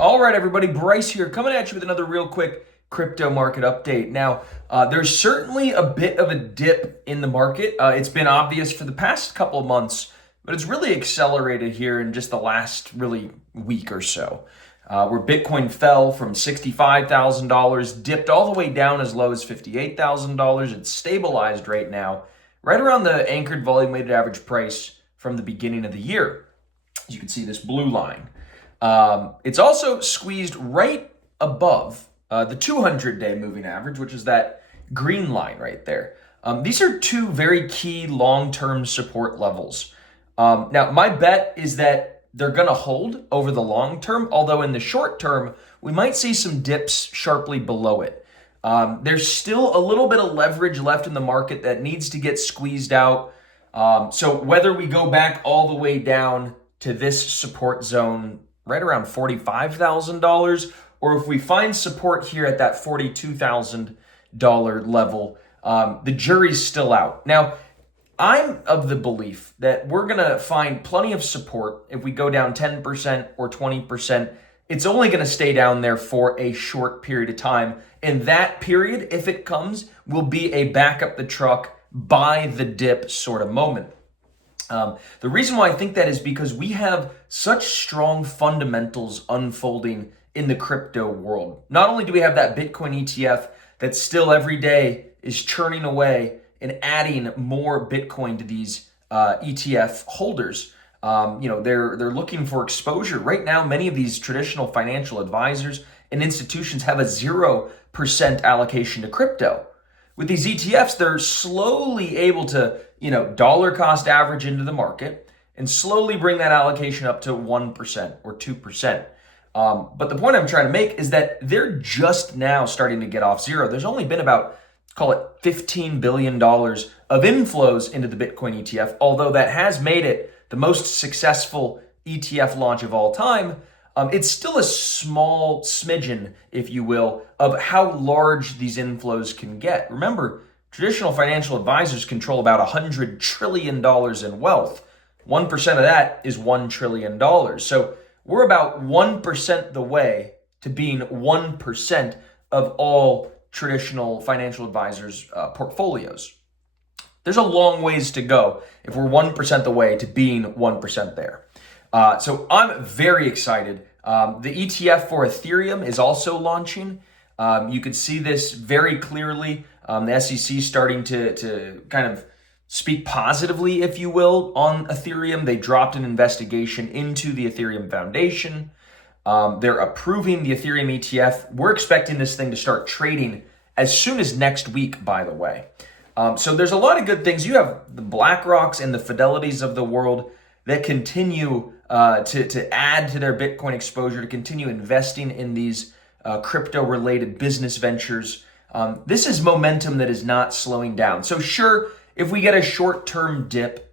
All right, everybody, Bryce here, coming at you with another real quick crypto market update. Now, there's certainly a bit of a dip in the market. It's been obvious for the past couple of months, but it's really accelerated here in just the last really week or so, where Bitcoin fell from $65,000, dipped all the way down as low as $58,000. It's stabilized right now, right around the anchored volume weighted average price from the beginning of the year. As you can see, this blue line. It's also squeezed right above the 200-day moving average, which is that green line right there. These are two very key long-term support levels. Now, my bet is that they're going to hold over the long term, although in the short term, we might see some dips sharply below it. There's still a little bit of leverage left in the market that needs to get squeezed out. So whether we go back all the way down to this support zone right around $45,000, or if we find support here at that $42,000 level, the jury's still out. Now, I'm of the belief that we're going to find plenty of support if we go down 10% or 20%. It's only going to stay down there for a short period of time. And that period, if it comes, will be a back up the truck, buy the dip sort of moment. The reason why I think that is because we have such strong fundamentals unfolding in the crypto world. Not only do we have that Bitcoin ETF that still every day is churning away and adding more Bitcoin to these ETF holders. They're looking for exposure. Right now, many of these traditional financial advisors and institutions have a 0% allocation to crypto. With these ETFs, they're slowly able to, dollar cost average into the market and slowly bring that allocation up to 1% or 2%. But the point I'm trying to make is that they're just now starting to get off zero. There's only been about, call it $15 billion of inflows into the Bitcoin ETF, although that has made it the most successful ETF launch of all time. It's still a small smidgen, if you will, of how large these inflows can get. Remember, traditional financial advisors control about $100 trillion in wealth. 1% of that is $1 trillion. So we're about 1% the way to being 1% of all traditional financial advisors' portfolios. There's a long ways to go if we're 1% the way to being 1% there. So I'm very excited. The ETF for Ethereum is also launching. You could see this very clearly. The SEC starting to kind of speak positively, if you will, on Ethereum. They dropped an investigation into the Ethereum Foundation. They're approving the Ethereum ETF. We're expecting this thing to start trading as soon as next week, by the way. So there's a lot of good things. You have the BlackRocks and the Fidelities of the world that continue to add to their Bitcoin exposure, to continue investing in these crypto-related business ventures. This is momentum that is not slowing down. So sure, if we get a short-term dip,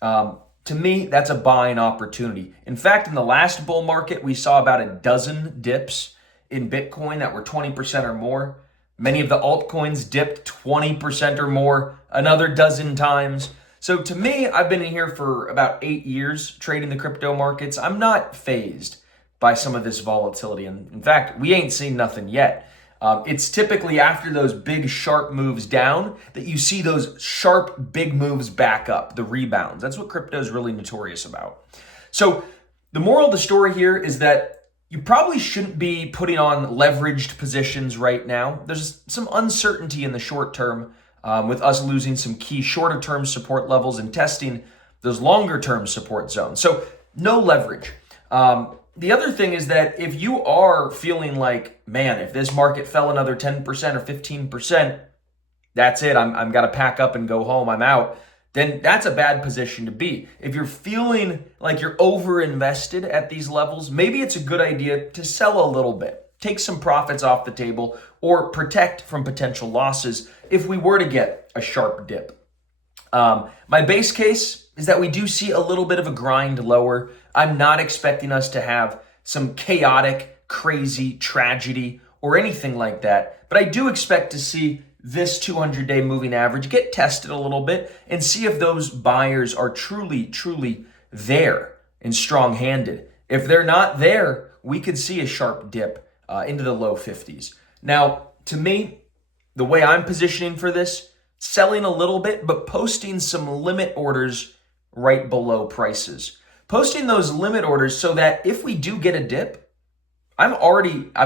to me, that's a buying opportunity. In fact, in the last bull market, we saw about a dozen dips in Bitcoin that were 20% or more. Many of the altcoins dipped 20% or more, another dozen times. So to me, I've been in here for about 8 years trading the crypto markets. I'm not fazed by some of this volatility. And in fact, we ain't seen nothing yet. It's typically after those big sharp moves down that you see those sharp big moves back up, the rebounds. That's what crypto is really notorious about. So the moral of the story here is that you probably shouldn't be putting on leveraged positions right now. There's some uncertainty in the short term with us losing some key shorter term support levels and testing those longer term support zones. So no leverage. The other thing is that if you are feeling like, man, if this market fell another 10% or 15%, that's it. I'm got to pack up and go home. I'm out. Then that's a bad position to be. If you're feeling like you're over invested at these levels, maybe it's a good idea to sell a little bit, take some profits off the table, or protect from potential losses if we were to get a sharp dip. My base case is that we do see a little bit of a grind lower. I'm not expecting us to have some chaotic, crazy tragedy or anything like that, but I do expect to see this 200-day moving average get tested a little bit and see if those buyers are truly there and strong-handed. If they're not there, we could see a sharp dip into the low 50s. Now, to me, the way I'm positioning for this, selling a little bit, but posting some limit orders right below prices. Posting those limit orders so that if we do get a dip, I've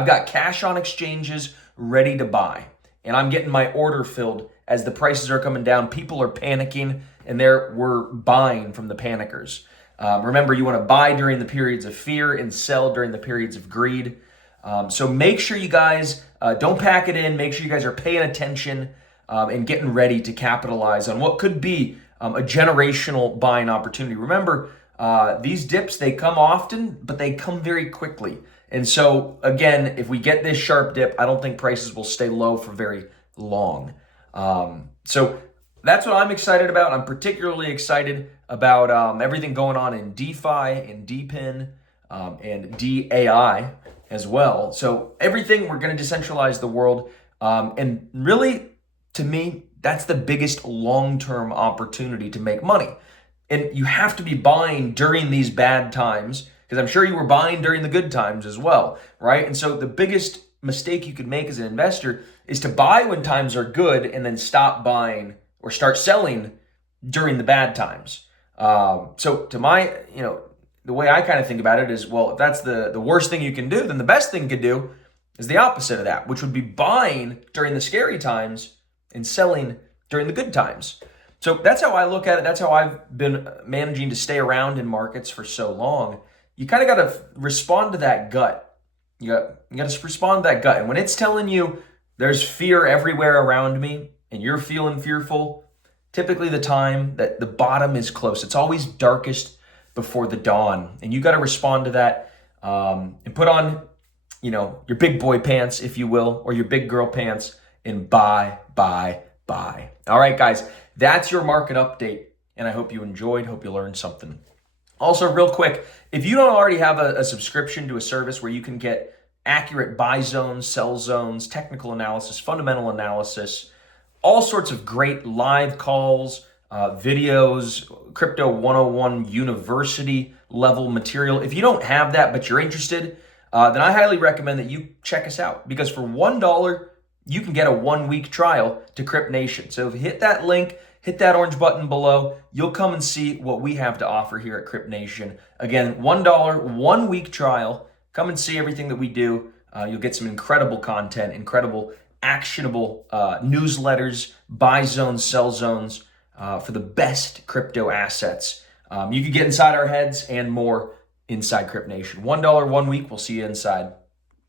got cash on exchanges ready to buy. And I'm getting my order filled as the prices are coming down. People are panicking, and we're buying from the panickers. Remember, you want to buy during the periods of fear and sell during the periods of greed. So make sure you guys don't pack it in. Make sure you guys are paying attention and getting ready to capitalize on what could be a generational buying opportunity. Remember, these dips, they come often, but they come very quickly. And so, again, if we get this sharp dip, I don't think prices will stay low for very long. So that's what I'm excited about. I'm particularly excited about everything going on in DeFi and DePIN and DAI as well. So everything, we're going to decentralize the world. And really, to me, that's the biggest long-term opportunity to make money. And you have to be buying during these bad times, because I'm sure you were buying during the good times as well, right? And so the biggest mistake you could make as an investor is to buy when times are good and then stop buying or start selling during the bad times. So to my, the way I kind of think about it is, well, if that's the worst thing you can do, then the best thing you could do is the opposite of that, which would be buying during the scary times and selling during the good times. So that's how I look at it. That's how I've been managing to stay around in markets for so long. You kind of got to respond to that gut. You got to respond to that gut. And when it's telling you there's fear everywhere around me and you're feeling fearful, typically the time that the bottom is close. It's always darkest before the dawn. And you got to respond to that and put on, your big boy pants, if you will, or your big girl pants, and buy. All right, guys, that's your market update. And I hope you enjoyed, hope you learned something. Also, real quick, if you don't already have a subscription to a service where you can get accurate buy zones, sell zones, technical analysis, fundamental analysis, all sorts of great live calls, videos, Crypto 101 university level material. If you don't have that, but you're interested, then I highly recommend that you check us out, because for $1, you can get a 1-week trial to Crypt Nation. So if you hit that link, hit that orange button below, you'll come and see what we have to offer here at Crypt Nation. Again, $1, 1-week trial. Come and see everything that we do. You'll get some incredible content, incredible actionable newsletters, buy zones, sell zones for the best crypto assets. You can get inside our heads and more inside Crypt Nation. $1, 1 week. We'll see you inside.